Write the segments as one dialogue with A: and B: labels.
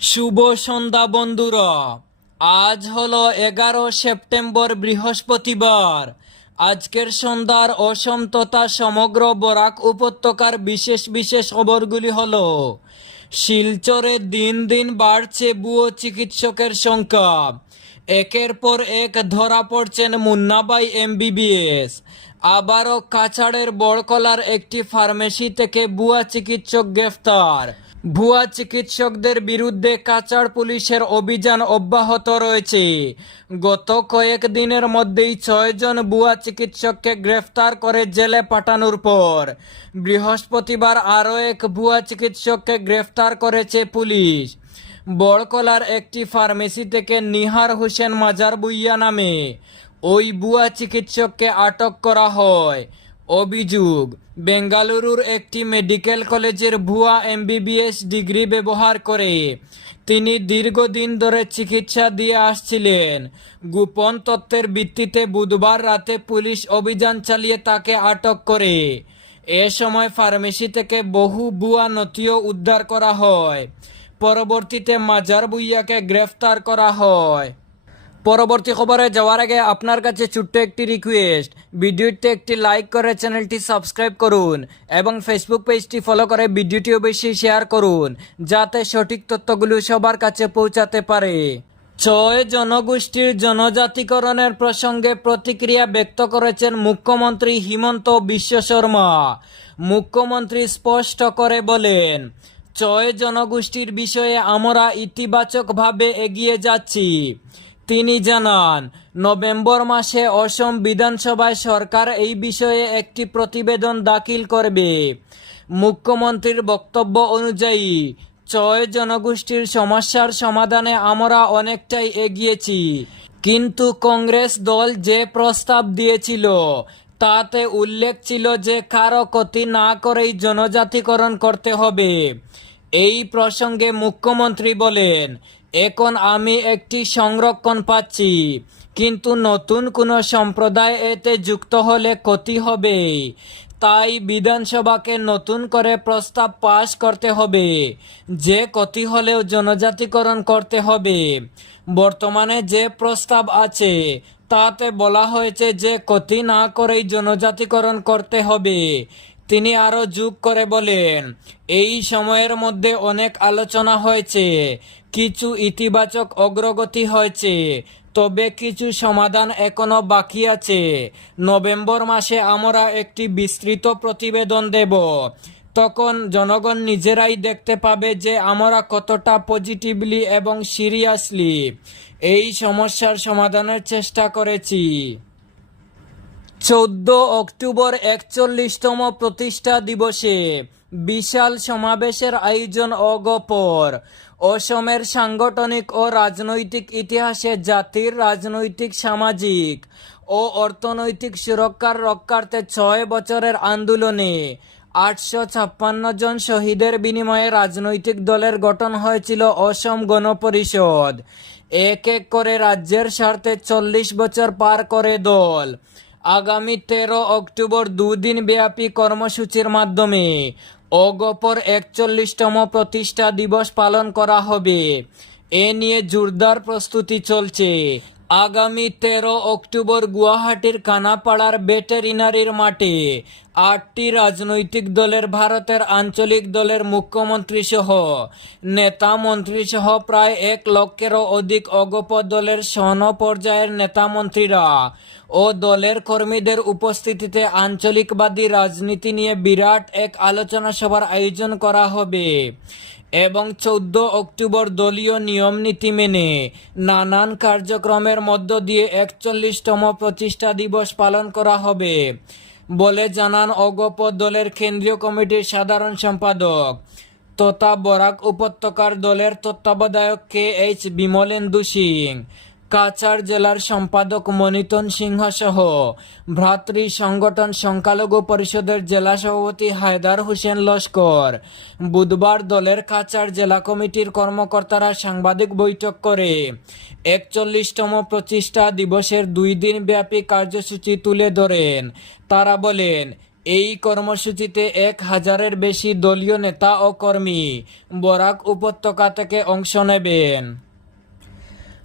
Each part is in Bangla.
A: শুভ সন্ধ্যা বন্ধুরা। আজ হলো এগারো সেপ্টেম্বর বৃহস্পতিবার। আজকের সন্ধ্যার অসম তথা সমগ্র বরাক উপত্যকার বিশেষ বিশেষ খবরগুলি হল, শিলচরে দিন দিন বাড়ছে বুয়ো চিকিৎসকের সংখ্যা। একের পর এক ধরা পড়ছেন মুন্নাবাই এমবিবিএস। আবারও কাছাড়ের বড়কলার একটি ফার্মেসি থেকে বুয়া চিকিৎসক গ্রেফতার। ভুয়া চিকিৎসকদের বিরুদ্ধে কাছাড় পুলিশের অভিযান অব্যাহত রয়েছে। গত কয়েক দিনের মধ্যেই ছয়জন ভুয়া চিকিৎসককে গ্রেফতার করে জেলে পাঠানোর পর বৃহস্পতিবার আরও এক ভুয়া চিকিৎসককে গ্রেফতার করেছে পুলিশ। বড়কলার একটি ফার্মেসি থেকে নিহার হোসেন মাজার বুইয়া নামে ওই বুয়া চিকিৎসককে আটক করা হয়। অভিযোগ, বেঙ্গালুরুর একটি মেডিকেল কলেজের ভুয়া এমবিবিএস ডিগ্রি ব্যবহার করে। তিনি দীর্ঘদিন ধরে চিকিৎসা দিয়ে আসছিলেন। গোপন তথ্যের ভিত্তিতে বুধবার রাতে পুলিশ অভিযান চালিয়ে তাকে আটক করে। এ সময় ফার্মেসি থেকে বহু ভুয়া নথিও উদ্ধার করা হয়। পরবর্তীতে মাজার বুইয়াকে গ্রেফতার করা হয়। পরবর্তী খবরে যাওয়ার আগে আপনার কাছে ছোট্ট একটি রিকোয়েস্ট ভিডিওতে একটি লাইক করে চ্যানেলটি সাবস্ক্রাইব করুন এবং ফেসবুক পেজটি ফলো করে ভিডিওটিও বেশি শেয়ার করুন, যাতে সঠিক তথ্যগুলো সবার কাছে পৌঁছাতে পারে। ছয় জনগোষ্ঠীর জনজাতিকরণের প্রসঙ্গে প্রতিক্রিয়া ব্যক্ত করেছেন মুখ্যমন্ত্রী হিমন্ত বিশ্ব শর্মা। মুখ্যমন্ত্রী স্পষ্ট করে বলেন, ছয় জনগোষ্ঠীর বিষয়ে আমরা ইতিবাচকভাবে এগিয়ে যাচ্ছি। তিনি জানান, নভেম্বর মাসে অসম বিধানসভায় সরকার এই বিষয়ে একটি প্রতিবেদন দাখিল করবে। মুখ্যমন্ত্রীর বক্তব্য অনুযায়ী, ছয় জনগোষ্ঠীর সমস্যার সমাধানে আমরা অনেকটাই এগিয়েছি। কিন্তু কংগ্রেস দল যে প্রস্তাব দিয়েছিল, তাতে উল্লেখ ছিল যে কারও ক্ষতি না করেই জনজাতিকরণ করতে হবে। এই প্রসঙ্গে মুখ্যমন্ত্রী বলেন এখন আমি একটি সংরক্ষণ পাচ্ছি, কিন্তু নতুন কোনো সম্প্রদায় এতে যুক্ত হলে ক্ষতি হবে। তাই বিধানসভাকে নতুন করে প্রস্তাব পাশ করতে হবে, যে ক্ষতি হলেও জনজাতিকরণ করতে হবে। বর্তমানে যে প্রস্তাব আছে, তাতে বলা হয়েছে যে ক্ষতি না করেই জনজাতিকরণ করতে হবে। তিনি আরও যোগ করে বলেন, এই সময়ের মধ্যে অনেক আলোচনা হয়েছে কিছু ইতিবাচক অগ্রগতি হয়েছে, তবে কিছু সমাধান এখনও বাকি আছে। নভেম্বর মাসে আমরা একটি বিস্তৃত প্রতিবেদন দেব। তখন জনগণ নিজেরাই দেখতে পাবে যে আমরা কতটা পজিটিভলি এবং সিরিয়াসলি এই সমস্যার সমাধানের চেষ্টা করেছি। চোদ্দ অক্টোবর একচল্লিশতম প্রতিষ্ঠা দিবসে বিশাল সমাবেশের আয়োজন অগপর অসমের সাংগঠনিক ও রাজনৈতিক ইতিহাসে জাতির রাজনৈতিক, সামাজিক ও অর্থনৈতিক সুরক্ষার রক্ষার্থে ছয় বছরের আন্দোলনে আটশো ছাপ্পান্ন জন শহীদের বিনিময়ে রাজনৈতিক দলের গঠন হয়েছিল অসম গণপরিষদ। এক এক করে রাজ্যের স্বার্থে চল্লিশ বছর পার করে দল। আগামী তেরো অক্টোবর দুদিন ব্যাপী কর্মসূচির মাধ্যমে অগপর একচল্লিশতম প্রতিষ্ঠা দিবস পালন করা হবে। এ নিয়ে জোরদার প্রস্তুতি চলছে। আগামী তেরো অক্টোবর গুয়াহাটির কানাপাড়ার ভেটেরিনারির মাঠে আটটি রাজনৈতিক দলের ভারতের আঞ্চলিক দলের মুখ্যমন্ত্রী সহ নেতা মন্ত্রী সহ প্রায় এক লক্ষেরও অধিক অগপ দলের সন পর্যায়ের নেতা মন্ত্রীরা ও দলের কর্মীদের উপস্থিতিতে আঞ্চলিকবাদী রাজনীতি নিয়ে বিরাট এক আলোচনা সভার আয়োজন করা হবে এবং চৌদ্দ অক্টোবর দলীয় নিয়ম নীতি মেনে নানান কার্যক্রমের মধ্য দিয়ে একচল্লিশতম প্রতিষ্ঠা দিবস পালন করা হবে। বলে জানান অগপ দলের কেন্দ্রীয় কমিটির সাধারণ সম্পাদক। তথা বরাক উপত্যকার দলের তত্ত্বাবধায়ক কে এইচ বিমলেন্দু সিং। কাছাড় জেলার সম্পাদক মনিতন সিংহ সহ ভ্রাতৃ সংগঠন সংখ্যালঘু পরিষদের জেলা সভাপতি হায়দার হোসেন লস্কর। বুধবার দলের কাছাড় জেলা কমিটির কর্মকর্তারা সাংবাদিক বৈঠক করে। একচল্লিশতম প্রতিষ্ঠা দিবসের দুই দিন ব্যাপী কার্যসূচি তুলে ধরেন। তারা বলেন, এই কর্মসূচিতে এক হাজারের বেশি দলীয় নেতা ও কর্মী বরাক উপত্যকা থেকে অংশ নেবেন।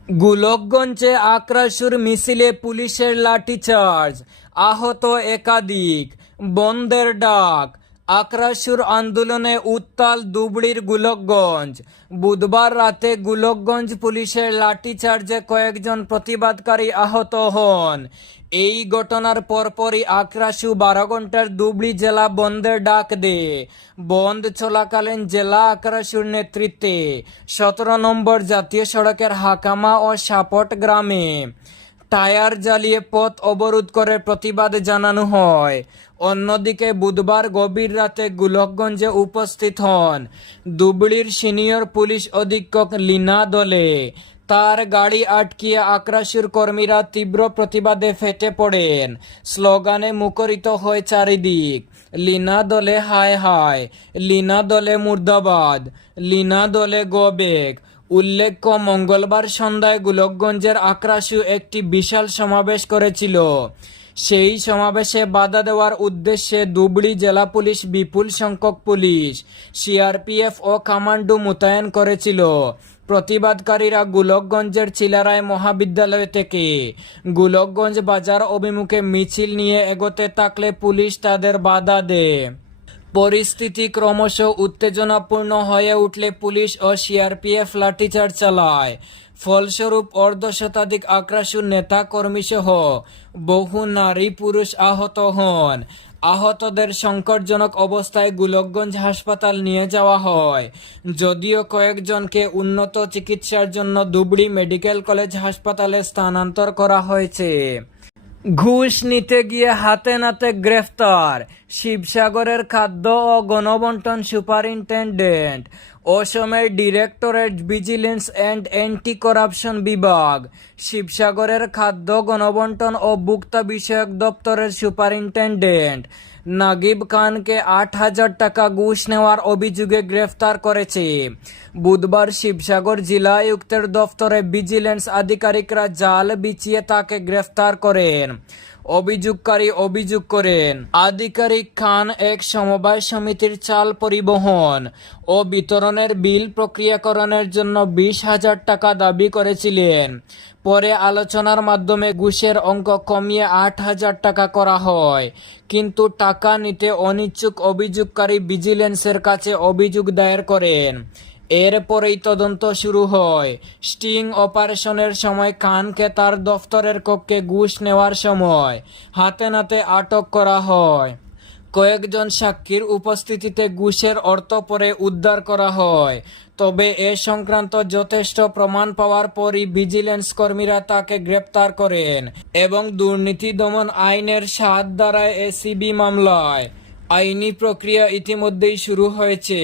A: গোলকগঞ্জে আক্রাসুর মিছিলে পুলিশের লাঠিচার্জ আহত একাধিক বন্দের ডাক আক্রাসুর আন্দোলনে উত্তাল দুবড়ির গোলকগঞ্জ। বুধবার রাতে গোলকগঞ্জ পুলিশের লাঠিচার্জে কয়েকজন প্রতিবাদকারী আহত হন। এই ঘটনার পরপরই আক্রাসু বারো ঘণ্টার দুবড়ি জেলা বন্ধের ডাক দেয়। বন্ধ চলাকালীন জেলা আক্রাসুর নেতৃত্বে সতেরো নম্বর জাতীয় সড়কের হাকামা ও সাপট গ্রামে। টায়ার জ্বালিয়ে পথ অবরোধ করে প্রতিবাদ জানানো হয়। অন্যদিকে বুধবার গভীর রাতে গোলকগঞ্জে উপস্থিত হন দুবড়ির সিনিয়র পুলিশ অধীক্ষক লীনা দলে। তার গাড়ি আটকিয়ে আক্রাসুর কর্মীরা তীব্র প্রতিবাদে ফেটে পড়েন। স্লোগানে মুখরিত হয় চারিদিক। লীনা দলে হায় হায়। লীনা দলে মুর্দাবাদ। লীনা দলে গোবেগ উল্লেখ্য, মঙ্গলবার সন্ধ্যায় গোলকগঞ্জের আক্রাসু একটি বিশাল সমাবেশ করেছিল। সেই সমাবেশে বাধা দেওয়ার উদ্দেশ্যে দুবড়ি জেলা পুলিশ বিপুল সংখ্যক পুলিশ, সিআরপিএফ ও কামান্ডো মোতায়েন করেছিল। প্রতিবাদকারীরা গোলকগঞ্জের চিলারায় মহাবিদ্যালয় থেকে গোলকগঞ্জ বাজার অভিমুখে মিছিল নিয়ে এগোতে থাকলে পুলিশ তাদের বাধা দেয়। পরিস্থিতি ক্রমশ উত্তেজনাপূর্ণ হয়ে উঠলে পুলিশ ও সিআরপিএফ লাঠিচার্জ চালায়। ফলস্বরূপ অর্ধ শতাধিক আক্রাসু নেতা কর্মী সহ বহু নারী পুরুষ আহত হন। আহতদের সংকটজনক অবস্থায় গোলকগঞ্জ হাসপাতাল নিয়ে যাওয়া হয়। যদিও কয়েকজনকে উন্নত চিকিৎসার জন্য ধুবড়ি মেডিকেল কলেজ হাসপাতালে স্থানান্তর করা হয়েছে। ঘুষ নিতে গিয়ে হাতে নাতে গ্রেফতার। শিবসাগরের খাদ্য ও গণবন্টন সুপারিনটেন্ডেন্ট, অসমের directorate vigilance and anti corruption বিভাগ, শিবসাগরের খাদ্য, গণবন্টন ও ভোক্তা বিষয়ক দপ্তরের সুপারিনটেন্ডেন্ট নাগিব খানকে আট হাজার টাকা ঘুষ নেওয়ার অভিযোগে গ্রেফতার করেছে। বুধবার শিবসাগর জেলা আয়ুক্তের দফতরে ভিজিলেন্স আধিকারিকরা জাল বিছিয়ে তাকে গ্রেফতার করেন। অভিযোগকারী অভিযোগ করেন, আধিকারিক খান এক সমবায় সমিতির চাল পরিবহন ও বিতরণের বিল প্রক্রিয়াকরণের জন্য বিশ হাজার টাকা দাবি করেছিলেন। পরে আলোচনার মাধ্যমে ঘুষের অঙ্ক কমিয়ে আট হাজার টাকা করা হয়। কিন্তু টাকা নিতে অনিচ্ছুক অভিযোগকারী ভিজিলেন্সের কাছে অভিযোগ দায়ের করেন। এরপরেই তদন্ত শুরু হয়। স্টিং অপারেশনের সময় খানকে তার দফতরের কক্ষে ঘুষ নেওয়ার সময় হাতে নাতে আটক করা হয়। কয়েকজন সাক্ষীর উপস্থিতিতে ঘুষের অর্থ পরে উদ্ধার করা হয়। তবে এ সংক্রান্ত যথেষ্ট প্রমাণ পাওয়ার পরই ভিজিলেন্স কর্মীরা তাকে গ্রেপ্তার করেন এবং দুর্নীতি দমন আইনের সাত দ্বারায় এসিবি মামলায় আইনি প্রক্রিয়া ইতিমধ্যেই শুরু হয়েছে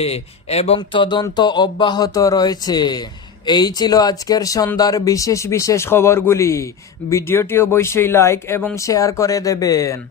A: এবং তদন্ত অব্যাহত রয়েছে। এই ছিল আজকের সন্ধ্যার বিশেষ বিশেষ খবরগুলি। ভিডিওটি অবশ্যই লাইক এবং শেয়ার করে দেবেন।